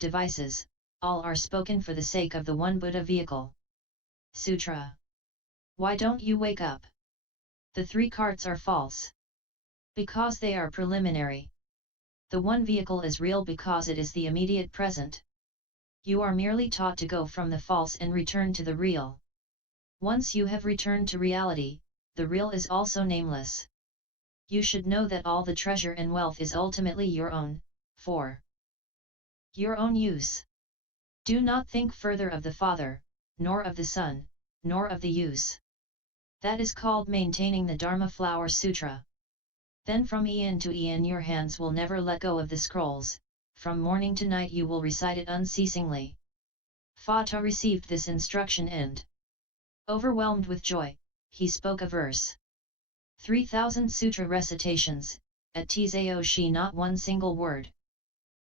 devices, all are spoken for the sake of the one Buddha vehicle. Sutra. Why don't you wake up? The three carts are false. Because they are preliminary. The one vehicle is real because it is the immediate present. You are merely taught to go from the false and return to the real. Once you have returned to reality, the real is also nameless. You should know that all the treasure and wealth is ultimately your own, for your own use. Do not think further of the Father, nor of the Son, nor of the use. That is called maintaining the Dharma Flower Sutra. Then from eon to eon your hands will never let go of the scrolls, from morning to night you will recite it unceasingly. Fata received this instruction and, overwhelmed with joy, he spoke a verse. 3,000 sutra recitations, at Tzao Shi not one single word.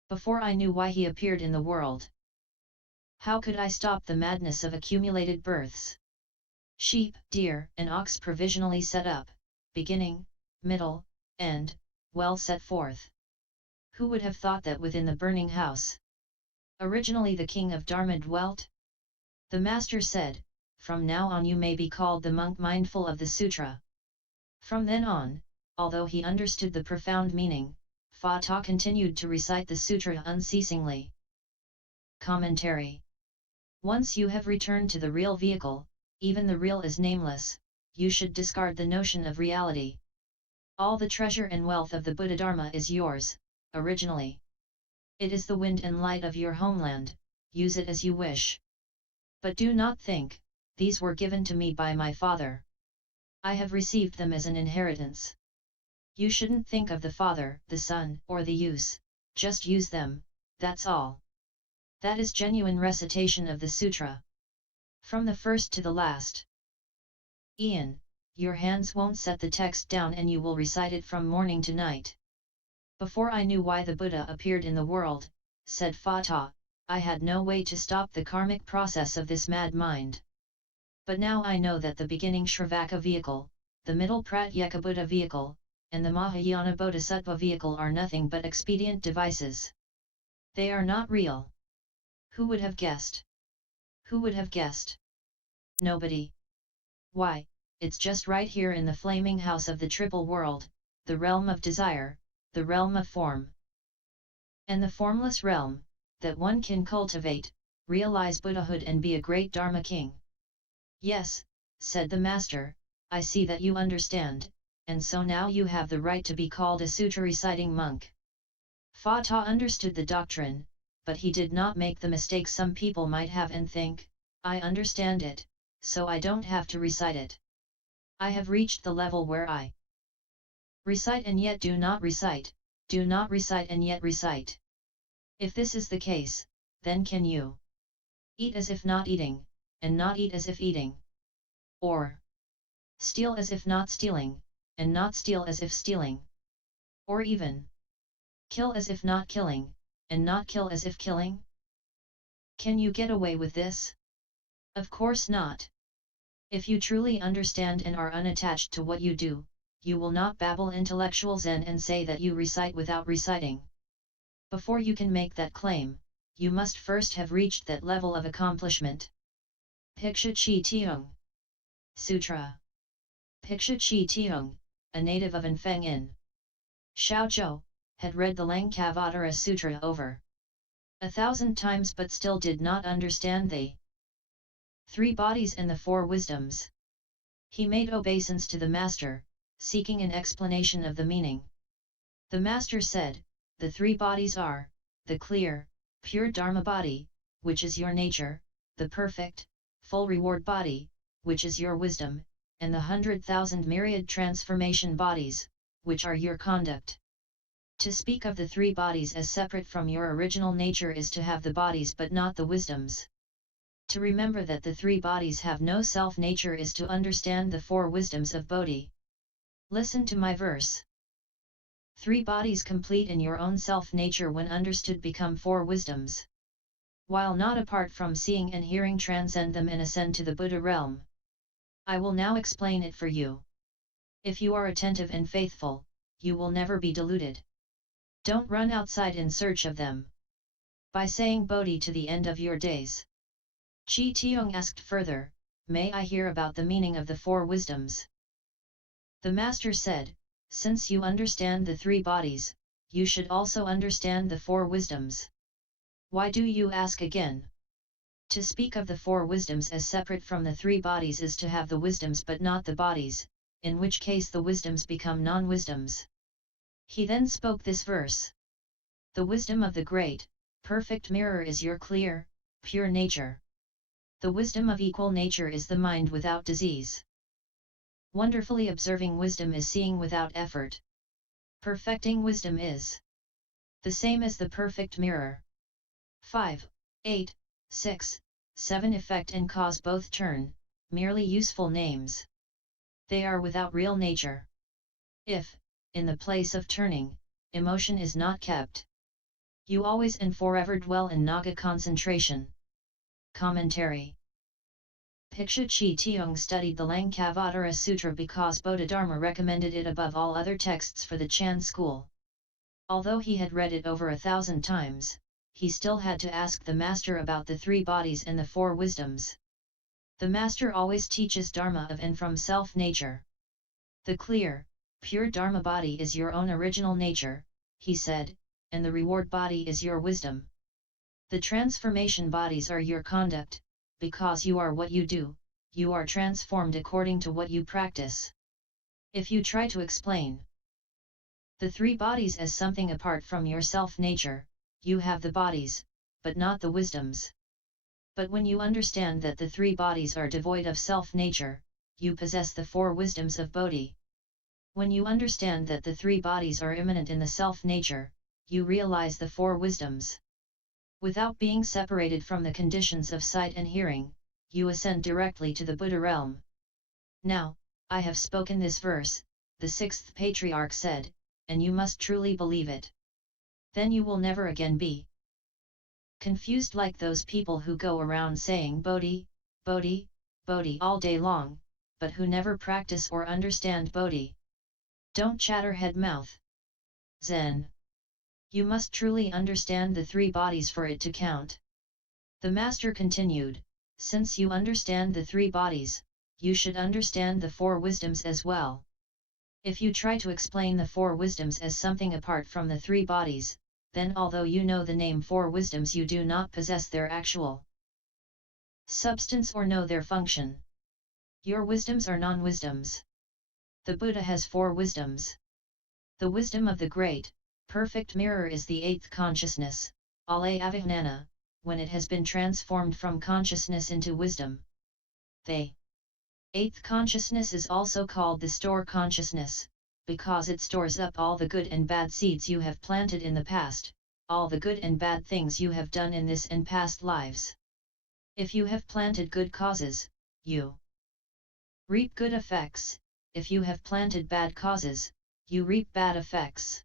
Before I knew why he appeared in the world. How could I stop the madness of accumulated births? Sheep, deer, and ox provisionally set up, beginning, middle, end, well set forth. Who would have thought that within the burning house, originally the king of Dharma dwelt? The master said, from now on you may be called the monk mindful of the sutra. From then on, although he understood the profound meaning, Fata continued to recite the sutra unceasingly. Commentary. Once you have returned to the real vehicle, even the real is nameless, you should discard the notion of reality. All the treasure and wealth of the Buddha Dharma is yours, originally. It is the wind and light of your homeland, use it as you wish. But do not think, these were given to me by my father. I have received them as an inheritance. You shouldn't think of the Father, the Son, or the use, just use them, that's all. That is genuine recitation of the sutra. From the first to the last. Ian, your hands won't set the text down and you will recite it from morning to night. Before I knew why the Buddha appeared in the world, said Fata, I had no way to stop the karmic process of this mad mind. But now I know that the beginning Shravaka vehicle, the middle Pratyeka Buddha vehicle, and the Mahayana Bodhisattva vehicle are nothing but expedient devices. They are not real. Who would have guessed? Who would have guessed? Nobody. Why, it's just right here in the flaming house of the triple world, the realm of desire, the realm of form. And the formless realm, that one can cultivate, realize Buddhahood and be a great Dharma king. Yes, said the master, I see that you understand, and so now you have the right to be called a sutra-reciting monk. Fata understood the doctrine, but he did not make the mistake some people might have and think, I understand it, so I don't have to recite it. I have reached the level where I recite and yet do not recite and yet recite. If this is the case, then can you eat as if not eating, and not eat as if eating? Or steal as if not stealing, and not steal as if stealing? Or even kill as if not killing, and not kill as if killing? Can you get away with this? Of course not. If you truly understand and are unattached to what you do, you will not babble intellectual Zen and say that you recite without reciting. Before you can make that claim, you must first have reached that level of accomplishment. Piksha Chi Tiong Sutra. Piksha Chi Tiong, a native of Anfeng in Shaozhou, had read the Lankavatara Sutra over 1,000 times but still did not understand the 3 bodies and the 4 wisdoms. He made obeisance to the master, seeking an explanation of the meaning. The master said, the 3 bodies are, the clear, pure Dharma body, which is your nature, the perfect, full reward body, which is your wisdom, and the 100,000 myriad transformation bodies, which are your conduct. To speak of the 3 bodies as separate from your original nature is to have the bodies but not the wisdoms. To remember that the 3 bodies have no self-nature is to understand the 4 wisdoms of Bodhi. Listen to my verse. 3 bodies complete in your own self-nature when understood become 4 wisdoms. While not apart from seeing and hearing transcend them and ascend to the Buddha realm. I will now explain it for you. If you are attentive and faithful, you will never be deluded. Don't run outside in search of them. by saying Bodhi to the end of your days. Chi Tiong asked further, may I hear about the meaning of the four wisdoms? The master said, since you understand the three bodies, you should also understand the four wisdoms. Why do you ask again? To speak of the four wisdoms as separate from the three bodies is to have the wisdoms but not the bodies, in which case the wisdoms become non-wisdoms. He then spoke this verse. The wisdom of the great, perfect mirror is your clear, pure nature. The wisdom of equal nature is the mind without disease. Wonderfully observing wisdom is seeing without effort. Perfecting wisdom is the same as the perfect mirror. 5, 8, 6, 7 Effect and cause both turn, merely useful names. They are without real nature. If, in the place of turning, emotion is not kept, you always and forever dwell in Naga concentration. Commentary. Bhikshu Chi Tiong studied the Lankavatara Sutra because Bodhidharma recommended it above all other texts for the Chan school. Although he had read it over 1,000 times, he still had to ask the master about the three bodies and the four wisdoms. The master always teaches Dharma of and from self-nature. The clear, pure Dharma body is your own original nature, he said, and the reward body is your wisdom. The transformation bodies are your conduct, because you are what you do, you are transformed according to what you practice. If you try to explain the three bodies as something apart from your self-nature, you have the bodies, but not the wisdoms. But when you understand that the three bodies are devoid of self-nature, you possess the four wisdoms of Bodhi. When you understand that the three bodies are immanent in the self-nature, you realize the four wisdoms. Without being separated from the conditions of sight and hearing, you ascend directly to the Buddha realm. Now, I have spoken this verse, the sixth patriarch said, and you must truly believe it. Then you will never again be confused like those people who go around saying Bodhi, Bodhi, Bodhi all day long, but who never practice or understand Bodhi. Don't chatter head mouth. Zen. You must truly understand the three bodies for it to count. The master continued, since you understand the three bodies, you should understand the four wisdoms as well. If you try to explain the four wisdoms as something apart from the three bodies, then although you know the name four wisdoms you do not possess their actual substance or know their function. Your wisdoms are non-wisdoms. The Buddha has four wisdoms. The wisdom of the great, perfect mirror is the eighth consciousness, ale avijnana, when it has been transformed from consciousness into wisdom. The eighth consciousness is also called the store consciousness, because it stores up all the good and bad seeds you have planted in the past, all the good and bad things you have done in this and past lives. If you have planted good causes, you reap good effects, if you have planted bad causes, you reap bad effects.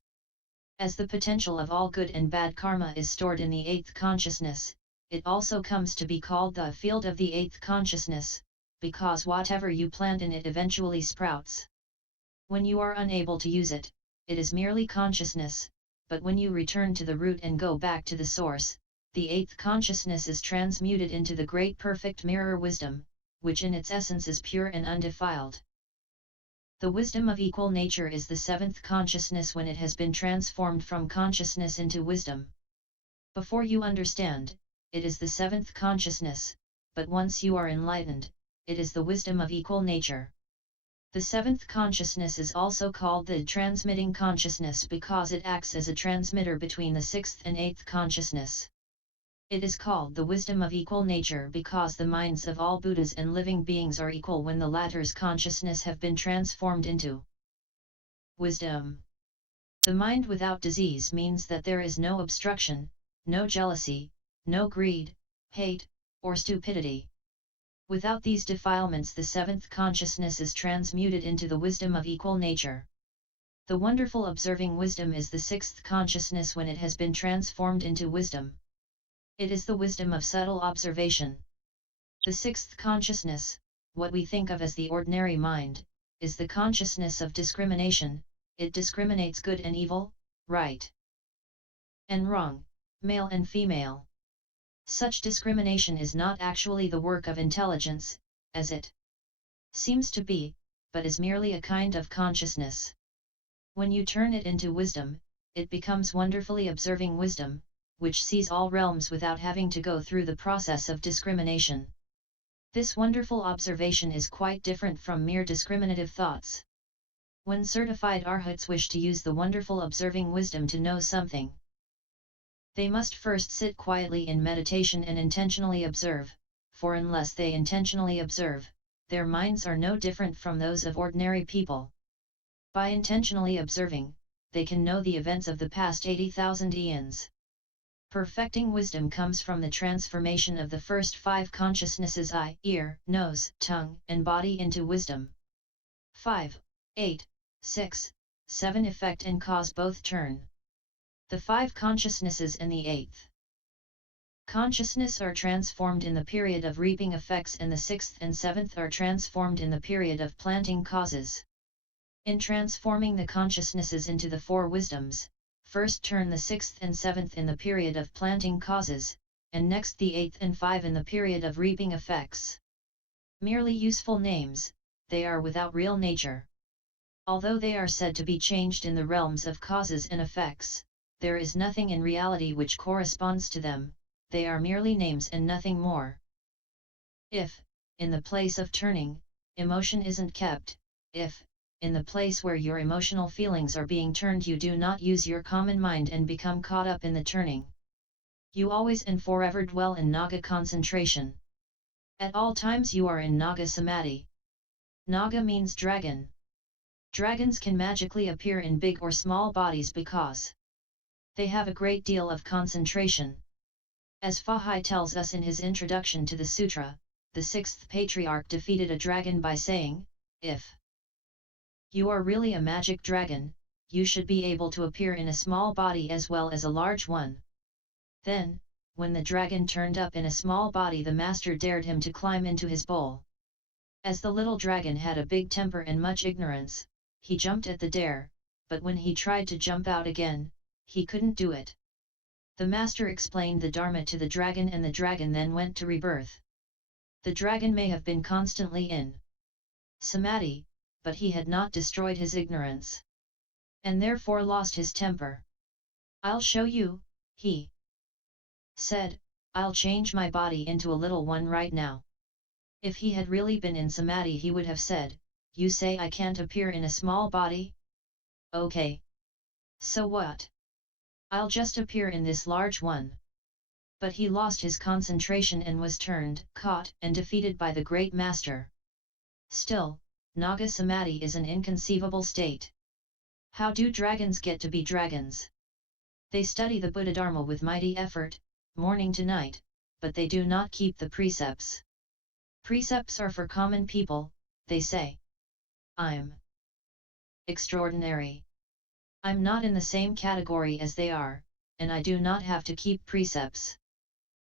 As the potential of all good and bad karma is stored in the eighth consciousness, it also comes to be called the field of the eighth consciousness, because whatever you plant in it eventually sprouts. When you are unable to use it, it is merely consciousness, but when you return to the root and go back to the source, the eighth consciousness is transmuted into the great perfect mirror wisdom, which in its essence is pure and undefiled. The wisdom of equal nature is the seventh consciousness when it has been transformed from consciousness into wisdom. Before you understand, it is the seventh consciousness, but once you are enlightened, it is the wisdom of equal nature. The seventh consciousness is also called the transmitting consciousness because it acts as a transmitter between the sixth and eighth consciousness. It is called the wisdom of equal nature because the minds of all Buddhas and living beings are equal when the latter's consciousness have been transformed into wisdom. The mind without disease means that there is no obstruction, no jealousy, no greed, hate, or stupidity. Without these defilements the seventh consciousness is transmuted into the wisdom of equal nature. The wonderful observing wisdom is the sixth consciousness when it has been transformed into wisdom. It is the wisdom of subtle observation. The sixth consciousness, what we think of as the ordinary mind, is the consciousness of discrimination. It discriminates good and evil, right and wrong, male and female. Such discrimination is not actually the work of intelligence, as it seems to be, but is merely a kind of consciousness. When you turn it into wisdom, it becomes wonderfully observing wisdom, which sees all realms without having to go through the process of discrimination. This wonderful observation is quite different from mere discriminative thoughts. When certified arhats wish to use the wonderful observing wisdom to know something, they must first sit quietly in meditation and intentionally observe, for unless they intentionally observe, their minds are no different from those of ordinary people. By intentionally observing, they can know the events of the past 80,000 eons. Perfecting wisdom comes from the transformation of the first 5 consciousnesses eye, ear, nose, tongue, and body into wisdom. 5, 8, 6, 7 effect and cause both turn. The 5 consciousnesses and the 8th consciousness are transformed in the period of reaping effects, and the 6th and 7th are transformed in the period of planting causes. In transforming the consciousnesses into the 4 wisdoms, first turn the 6th and 7th in the period of planting causes, and next the 8th and 5 in the period of reaping effects. Merely useful names, they are without real nature. Although they are said to be changed in the realms of causes and effects, there is nothing in reality which corresponds to them, they are merely names and nothing more. If, in the place of turning, emotion isn't kept, if, in the place where your emotional feelings are being turned, you do not use your common mind and become caught up in the turning, you always and forever dwell in Naga concentration. At all times you are in Naga Samadhi. Naga means dragon. Dragons can magically appear in big or small bodies because they have a great deal of concentration. As Fahai tells us in his introduction to the Sutra, the 6th patriarch defeated a dragon by saying, "If you are really a magic dragon, you should be able to appear in a small body as well as a large one." Then, when the dragon turned up in a small body, the master dared him to climb into his bowl. As the little dragon had a big temper and much ignorance, he jumped at the dare, but when he tried to jump out again, he couldn't do it. The master explained the Dharma to the dragon, and the dragon then went to rebirth. The dragon may have been constantly in Samadhi, but he had not destroyed his ignorance, and therefore lost his temper. "I'll show you," he said, "I'll change my body into a little one right now." If he had really been in Samadhi, he would have said, "You say I can't appear in a small body? Okay. So what? I'll just appear in this large one." But he lost his concentration and was turned, caught, and defeated by the great master. Still, Naga Samadhi is an inconceivable state. How do dragons get to be dragons? They study the Buddha Dharma with mighty effort, morning to night, but they do not keep the precepts. Precepts are for common people, they say. I'm extraordinary. I'm not in the same category as they are, and I do not have to keep precepts.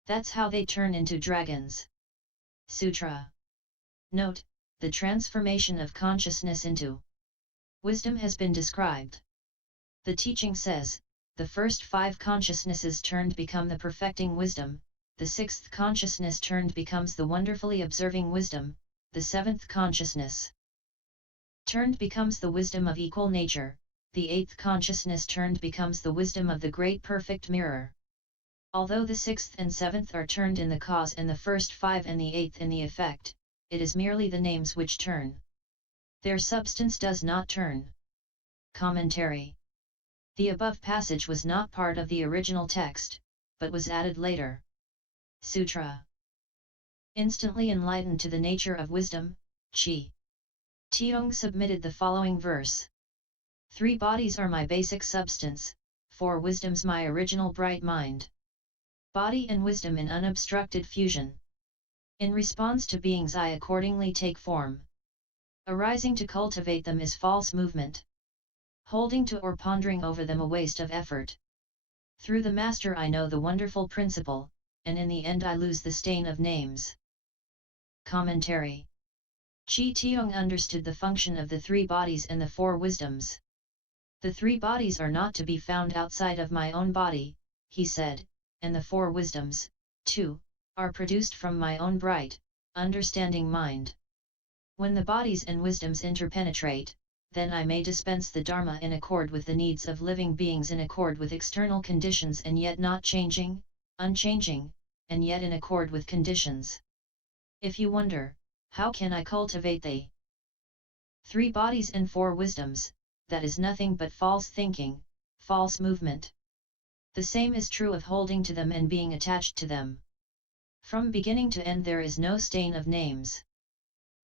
That's how they turn into dragons. Sutra. Note, the transformation of consciousness into wisdom has been described. The teaching says, the first 5 consciousnesses turned become the perfecting wisdom, the 6th consciousness turned becomes the wonderfully observing wisdom, the 7th consciousness turned becomes the wisdom of equal nature, the 8th consciousness turned becomes the wisdom of the great perfect mirror. Although the 6th and 7th are turned in the cause and the first 5 and the 8th in the effect, it is merely the names which turn. Their substance does not turn. Commentary. The above passage was not part of the original text, but was added later. Sutra. Instantly enlightened to the nature of wisdom, Chi Tiong submitted the following verse. 3 bodies are my basic substance, 4 wisdoms my original bright mind. Body and wisdom in unobstructed fusion. In response to beings I accordingly take form. Arising to cultivate them is false movement. Holding to or pondering over them a waste of effort. Through the master I know the wonderful principle, and in the end I lose the stain of names. Commentary. Chi Tiong understood the function of the 3 bodies and the 4 wisdoms. The 3 bodies are not to be found outside of my own body, he said, and the four wisdoms, 2, are produced from my own bright, understanding mind. When the bodies and wisdoms interpenetrate, then I may dispense the Dharma in accord with the needs of living beings, in accord with external conditions and yet not changing, unchanging, and yet in accord with conditions. If you wonder, how can I cultivate the 3 bodies and 4 wisdoms, that is nothing but false thinking, false movement. The same is true of holding to them and being attached to them. From beginning to end there is no stain of names.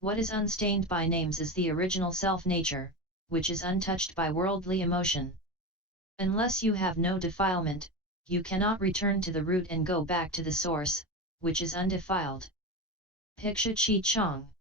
What is unstained by names is the original self-nature, which is untouched by worldly emotion. Unless you have no defilement, you cannot return to the root and go back to the source, which is undefiled. Piksha Chi Chong.